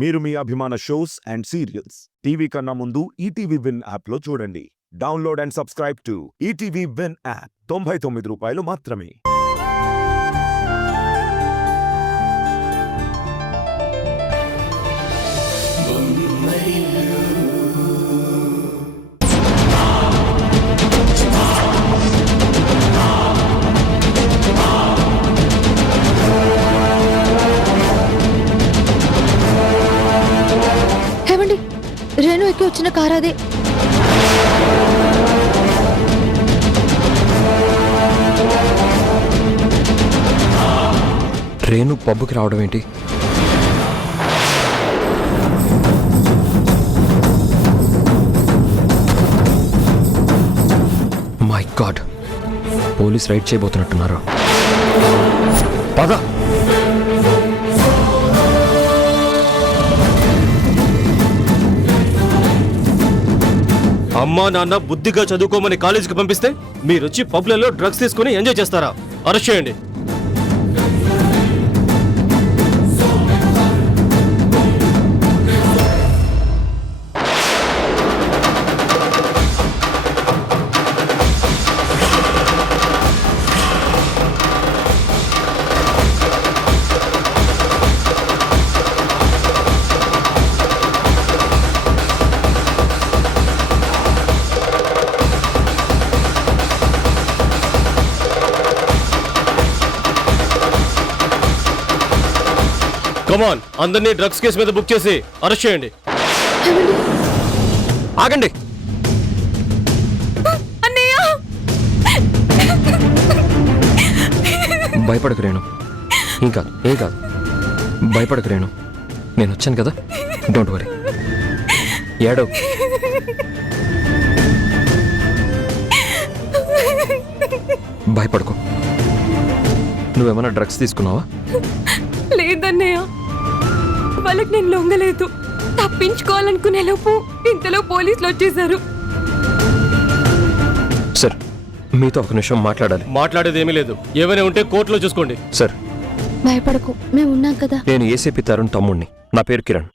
మీరు మీ అభిమాన shows and serials TV కన్నా ముందు ఈటీవీ విన్ యాప్లో చూడండి. Download and subscribe to ETV win app. 99 రూపాయలు మాత్రమే. రేణు ఎక్కి వచ్చిన కారు అదే. రేణు పబ్బుకి రావడం ఏంటి? మై గాడ్, పోలీస్ రైడ్ చేయబోతున్నట్టున్నారు. పద. అమ్మా నాన్న బుద్ధిగా చదువుకోమని కాలేజీకి పంపిస్తే మీరొచ్చి పబ్లలో డ్రగ్స్ తీసుకుని ఎంజాయ్ చేస్తారా? అరెస్ట్ చేయండి. కమాన్, అందరినీ డ్రగ్స్ కేసు మీద బుక్ చేసి అరెస్ట్ చేయండి. ఆగండి. భయపడకు రేణు, ఇంకా ఏం కాదు. భయపడకు రేణు, నేను వచ్చాను కదా. Don't worry. ఏడో. భయపడకు. నువ్వేమన్నా డ్రగ్స్ తీసుకున్నావా? లేదన్నయ్య, వాళ్ళకి నేను లొంగలేదు. తప్పించుకోవాలనుకునే లోపు ఇంతలో పోలీసులు వచ్చేసారు. సార్, మీతో ఒక నిమిషం మాట్లాడాలి. మాట్లాడేది ఏమీ లేదు. ఏమైనా ఉంటే కోర్టులో చూసుకోండి. సార్, భయపడకు, మేము ఉన్నాం కదా. నేను ఏసీపీ తరుణ్ తమ్ముడిని. నా పేరు కిరణ్.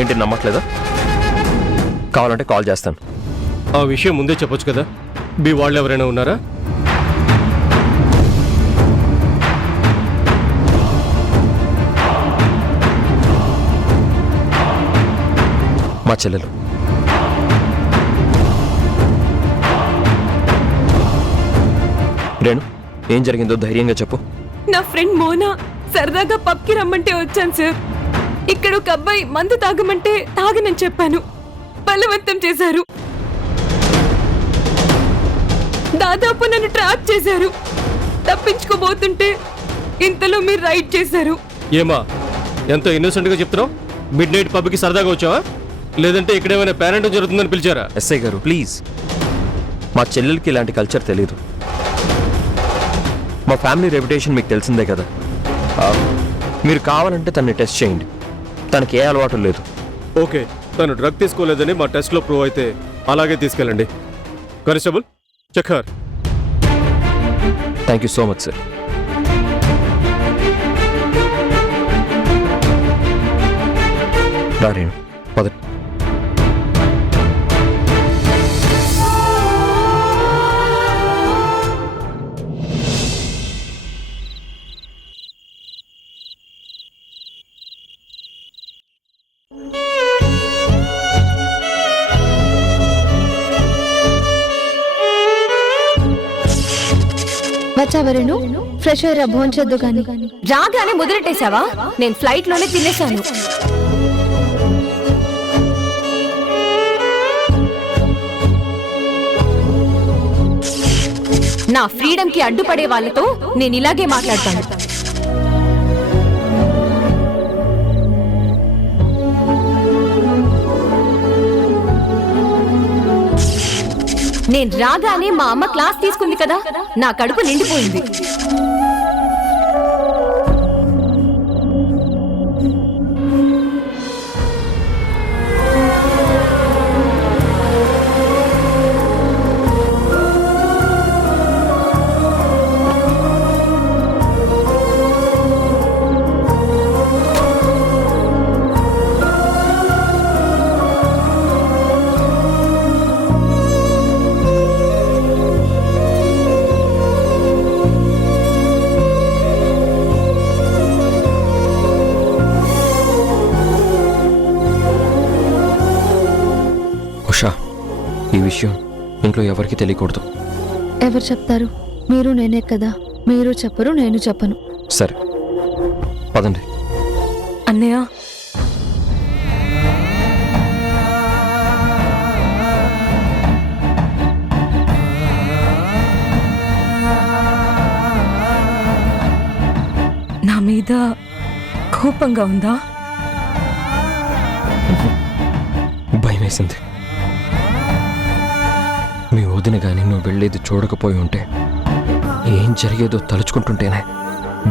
ఏంటి నమ్మట్లేదా? కావాలంటే కాల్ చేస్తాను. ఆ విషయం ముందే చెప్పొచ్చు కదా. మీ వాళ్ళు ఎవరైనా ఉన్నారా? మా చెల్లెలు. రేణు, ఏం జరిగిందో ధైర్యంగా చెప్పు. నా ఫ్రెండ్ మోనా సరదాగా పబ్కి రమ్మంటే వచ్చాను సార్. ఇక్కడ ఒక అబ్బాయి మందు తాగమంటే తాగనని చెప్పాను. బలవంతం చేశారు. దాదాపు నన్ను ట్రాప్ చేశారు. తప్పించుకోబోతుంటే ఇంతలో మీరు రైడ్ చేశారు. ఏమా, ఎంతో ఇన్నోసెంట్ గా చెప్తున్నావు? మిడ్ నైట్ పబ్కి సరదాగా వచ్చావా, లేదంటే ఇక్కడ ఏమైనా పేరెంట్ జరుగుతుందని పిలిచారా? ఎస్ఐ గారు ప్లీజ్, మా చెల్లెలకి ఇలాంటి కల్చర్ తెలీదు. మా ఫ్యామిలీ రెప్యుటేషన్ మీకు తెలిసిందే కదా. మీరు కావాలంటే తనని టెస్ట్ చేయండి. తనకి ఏ అలవాటు లేదు. ఓకే, తను డ్రగ్ తీసుకోలేదని మా టెస్ట్లో ప్రూవ్ అయితే అలాగే తీసుకెళ్ళండి. కానిస్టేబుల్ చక్కర్. Thank you so much sir. రారేణు, పద. వచ్చావరేను, ఫ్రెష్ అయ్యారా? భోంచొద్దు గాని. రాగానే మొదలెట్టేశావా? నేను ఫ్లైట్ లోనే తినేశాను. నా ఫ్రీడమ్ కి అడ్డుపడే వాళ్ళతో నేను ఇలాగే మాట్లాడతాను. నేను రాగానే మా అమ్మ క్లాస్ తీసుకుంది కదా, నా కడుపు నిండిపోయింది. విషయం ఇంట్లో ఎవరికీ తెలియకూడదు. ఎవరు చెప్తారు? మీరు నేనే కదా. మీరు చెప్పరు, నేను చెప్పను. సరే పదండి. అన్నయ్య, నా మీద కోపంగా ఉందా? భయం వేసింది. మీ వదిన గాని నువ్వు వెళ్ళేది చూడకపోయి ఉంటే ఏం జరిగేదో తలుచుకుంటుంటేనే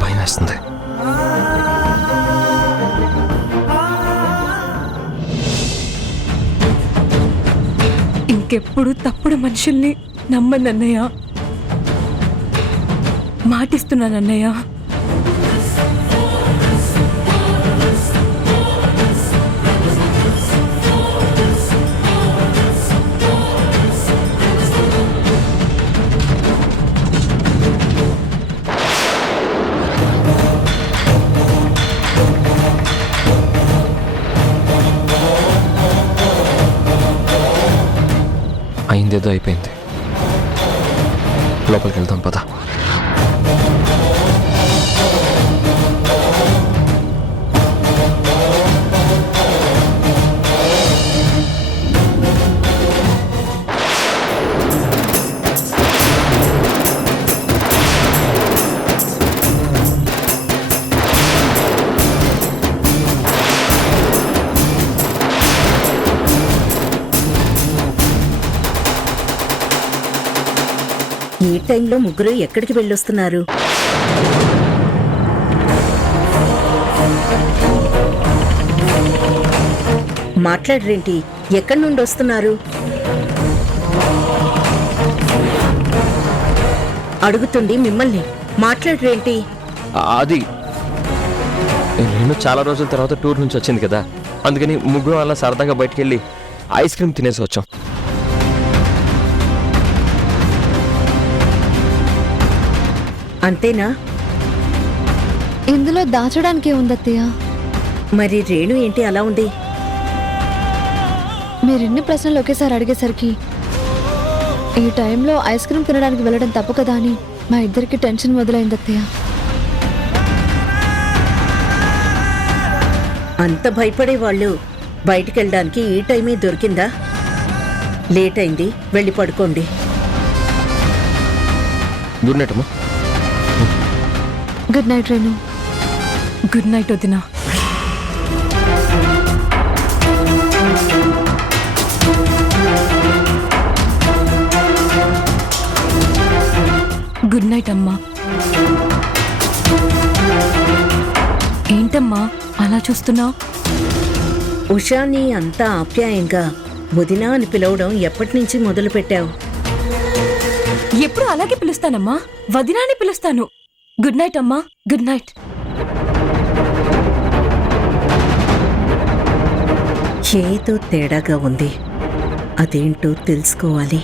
భయం వేస్తుంది. ఇంకెప్పుడు తప్పుడు మనుషుల్ని నమ్మనన్నయ్య. మాటిస్తున్నానన్నయ్య. అయిందేదో అయిపోయింది. లోపలికి వెళ్దాం పద. ఈ టైంలో ముగ్గురు ఎక్కడికి వెళ్ళొస్తున్నారు? మాట్లాడరేంటి? ఎక్కడి నుండి వస్తున్నారు? అడుగుతుంది మిమ్మల్ని. మాట్లాడరేంటి? అది నేను చాలా రోజుల తర్వాత టూర్ నుంచి వచ్చింది కదా, అందుకని ముగ్గురు అలా సరదాగా బయటికి వెళ్ళి ఐస్ క్రీమ్ తినేసి వచ్చాం. అంతేనా? ఇందులో దాచడానికి ఉందత్తయ్య. మరి రేణు ఏంటి అలా ఉంది? మీరిన్ని ప్రశ్నలు ఒకేసారి అడిగేసరికి ఈ టైంలో ఐస్ క్రీమ్ తినడానికి వెళ్ళడం తప్పు కదా అని మా ఇద్దరికి టెన్షన్ మొదలైంది అత్తయ్య. అంత భయపడే వాళ్ళు బయటికెళ్ళడానికి ఈ టైమే దొరికిందా? లేట్ అయింది, వెళ్ళి పడుకోండి. గుడ్ నైట్ అమ్మా. Good night Renu. Good night వదినా. గుడ్ నైట్ అమ్మా. ఏంటమ్మా అలా చూస్తున్నావు? ఉషాని అంతా ఆప్యాయంగా వదినా అని పిలవడం ఎప్పటి నుంచి మొదలు పెట్టావు? ఎప్పుడు అలాగే పిలుస్తానమ్మా, వదినా అని పిలుస్తాను. గుడ్ నైట్ అమ్మా. Good night. ఏదో తేడాగా ఉంది, అదేంటో తెలుసుకోవాలి.